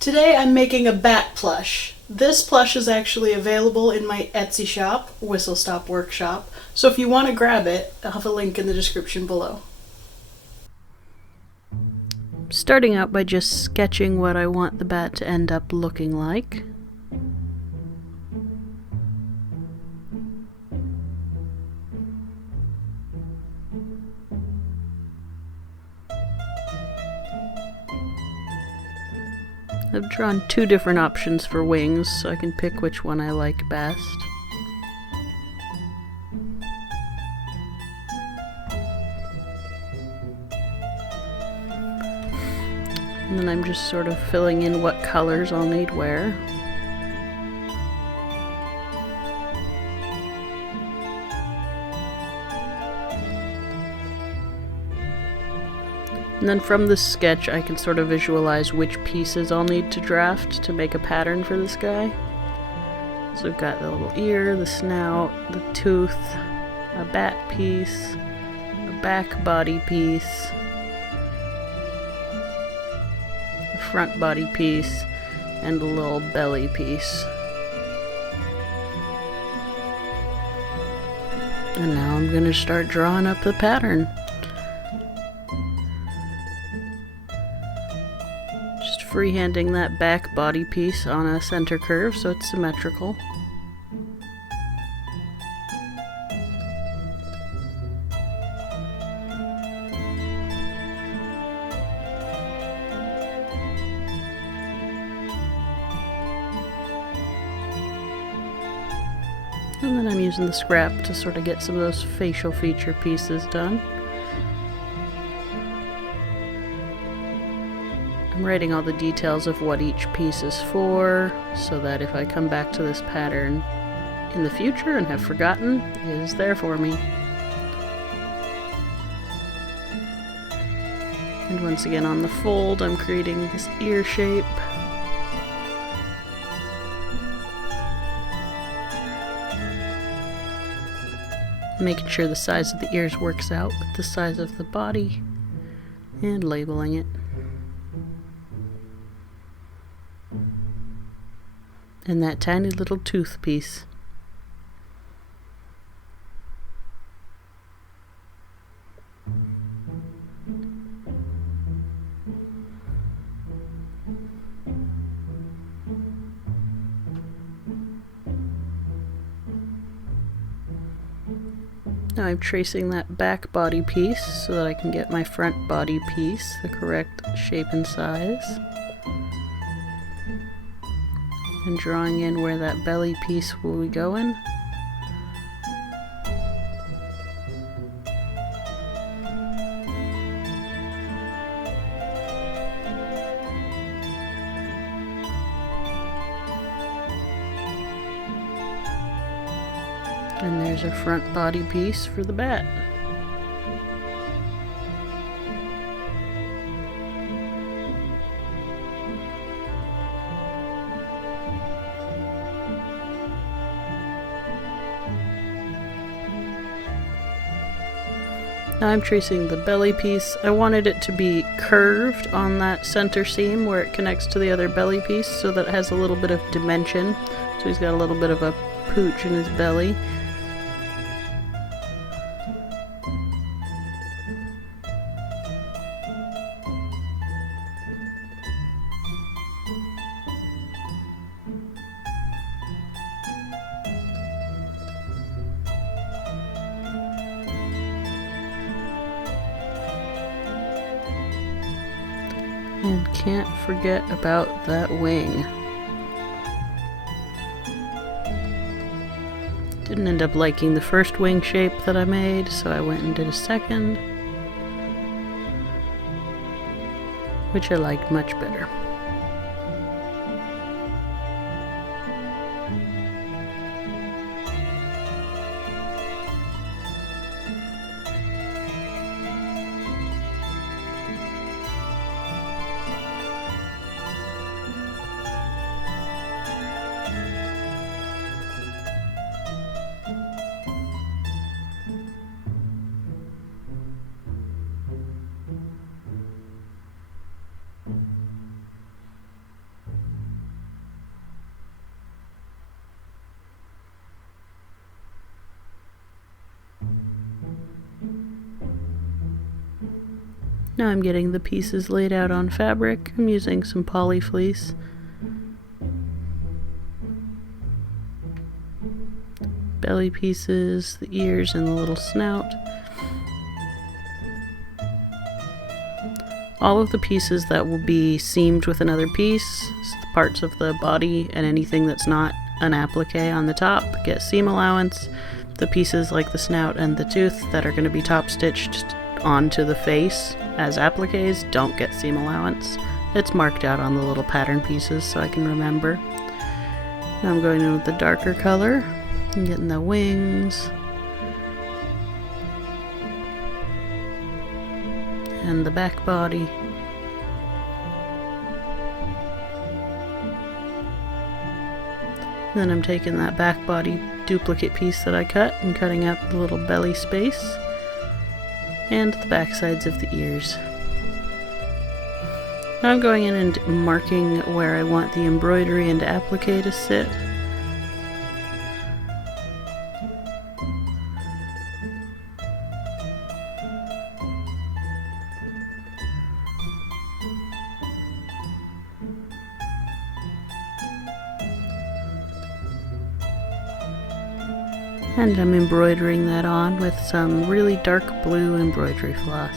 Today I'm making a bat plush. This plush is actually available in my Etsy shop, Whistle Stop Workshop, so if you want to grab it, I'll have a link in the description below. Starting out by just sketching what I want the bat to end up looking like. I've drawn two different options for wings, so I can pick which one I like best. And then I'm just sort of filling in what colors I'll need where. And then from this sketch I can sort of visualize which pieces I'll need to draft to make a pattern for this guy. So we've got the little ear, the snout, the tooth, a bat piece, a back body piece, a front body piece, and a little belly piece. And now I'm going to start drawing up the pattern. Freehanding that back body piece on a center curve so it's symmetrical. And then I'm using the scrap to sort of get some of those facial feature pieces done. I'm writing all the details of what each piece is for, so that if I come back to this pattern in the future and have forgotten, it is there for me. And once again on the fold, I'm creating this ear shape. Making sure the size of the ears works out with the size of the body, and labeling it. And that tiny little tooth piece. Now I'm tracing that back body piece so that I can get my front body piece the correct shape and size. And drawing in where that belly piece will be going. And there's a front body piece for the bat. Now I'm tracing the belly piece. I wanted it to be curved on that center seam where it connects to the other belly piece so that it has a little bit of dimension. So he's got a little bit of a pooch in his belly. And can't forget about that wing. Didn't end up liking the first wing shape that I made, so I went and did a second, which I liked much better. Now I'm getting the pieces laid out on fabric. I'm using some poly fleece. Belly pieces, the ears, and the little snout. All of the pieces that will be seamed with another piece, the parts of the body and anything that's not an applique on the top, get seam allowance. The pieces like the snout and the tooth that are going to be top stitched onto the face as appliques don't get seam allowance. It's marked out on the little pattern pieces so I can remember. Now I'm going in with the darker color and getting the wings and the back body. Then I'm taking that back body duplicate piece that I cut and cutting out the little belly space and the back sides of the ears. Now I'm going in and marking where I want the embroidery and applique to sit. And I'm embroidering that on with some really dark blue embroidery floss.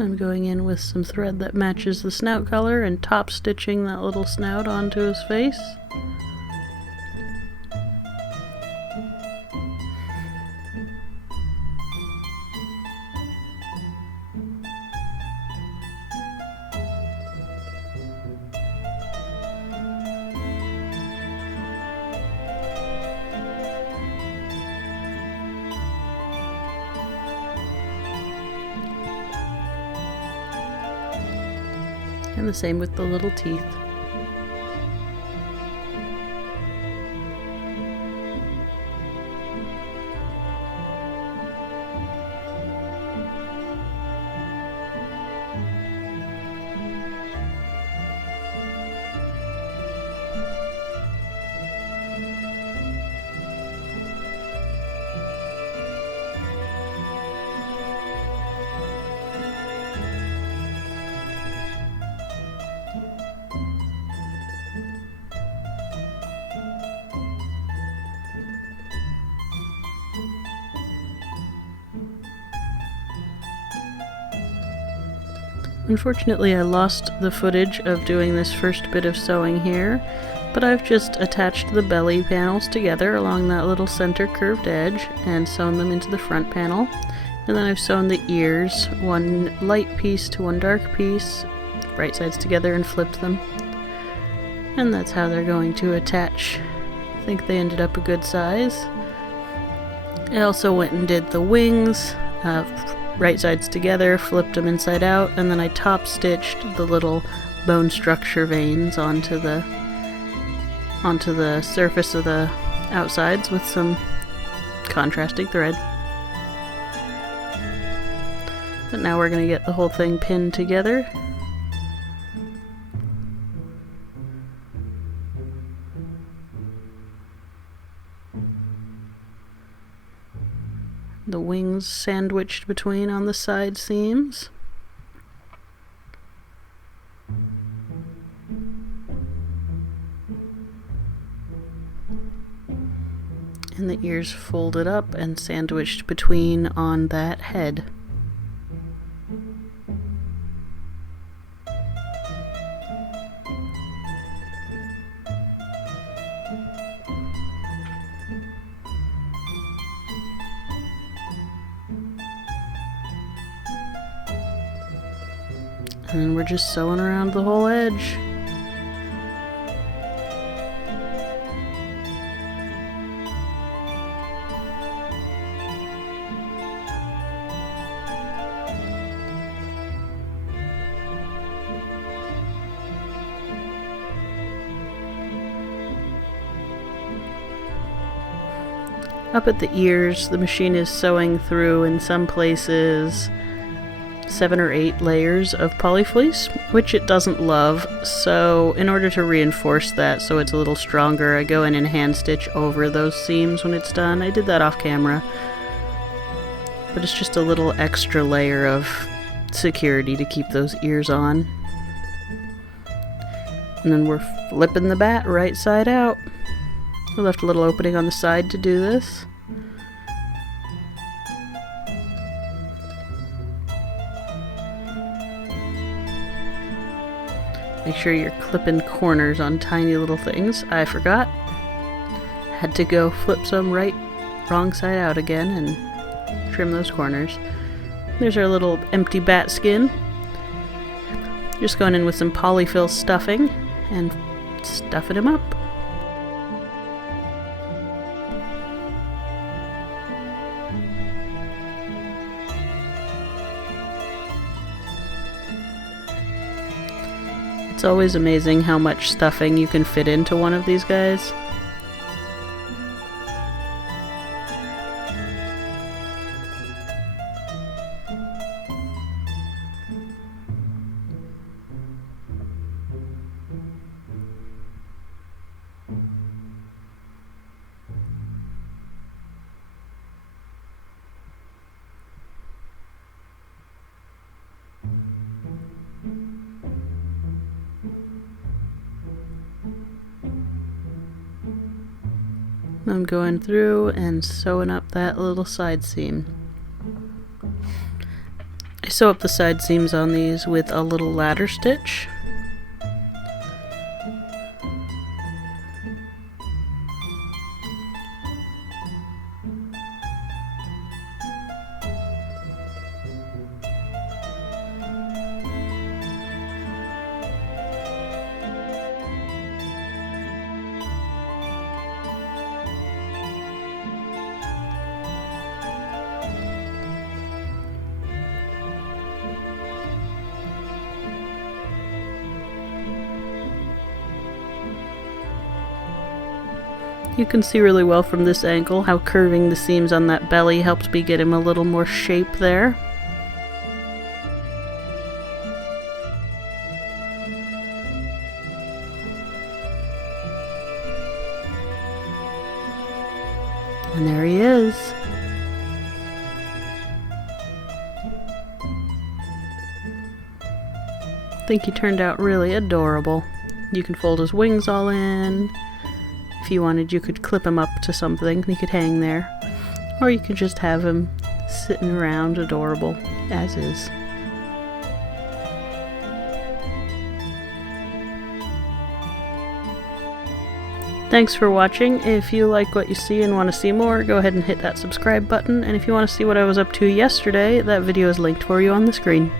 I'm going in with some thread that matches the snout color and top stitching that little snout onto his face. And the same with the little teeth. Unfortunately, I lost the footage of doing this first bit of sewing here, but I've just attached the belly panels together along that little center curved edge and sewn them into the front panel. And then I've sewn the ears, one light piece to one dark piece, right sides together, and flipped them. And that's how they're going to attach. I think they ended up a good size. I also went and did the wings, right sides together, flipped them inside out, and then I top stitched the little bone structure veins onto the surface of the outsides with some contrasting thread. But now we're going to get the whole thing pinned together. The wings sandwiched between on the side seams. And the ears folded up and sandwiched between on that head. And then we're just sewing around the whole edge. Up at the ears, the machine is sewing through, in some places, 7 or 8 layers of polyfleece, which it doesn't love, so in order to reinforce that so it's a little stronger, I go in and hand stitch over those seams when it's done. I did that off camera, but it's just a little extra layer of security to keep those ears on. And then we're flipping the bat right side out. We left a little opening on the side to do this. Make sure you're clipping corners on tiny little things. I forgot. Had to go flip some wrong side out again and trim those corners. There's our little empty bat skin. Just going in with some polyfill stuffing and stuffing him up. It's always amazing how much stuffing you can fit into one of these guys. I'm going through and sewing up that little side seam. I sew up the side seams on these with a little ladder stitch. You can see really well from this angle how curving the seams on that belly helps me get him a little more shape there. And there he is. I think he turned out really adorable. You can fold his wings all in. If you wanted, you could clip him up to something, he could hang there. Or you could just have him sitting around adorable, as is. Thanks for watching. If you like what you see and want to see more, go ahead and hit that subscribe button. And if you want to see what I was up to yesterday, that video is linked for you on the screen.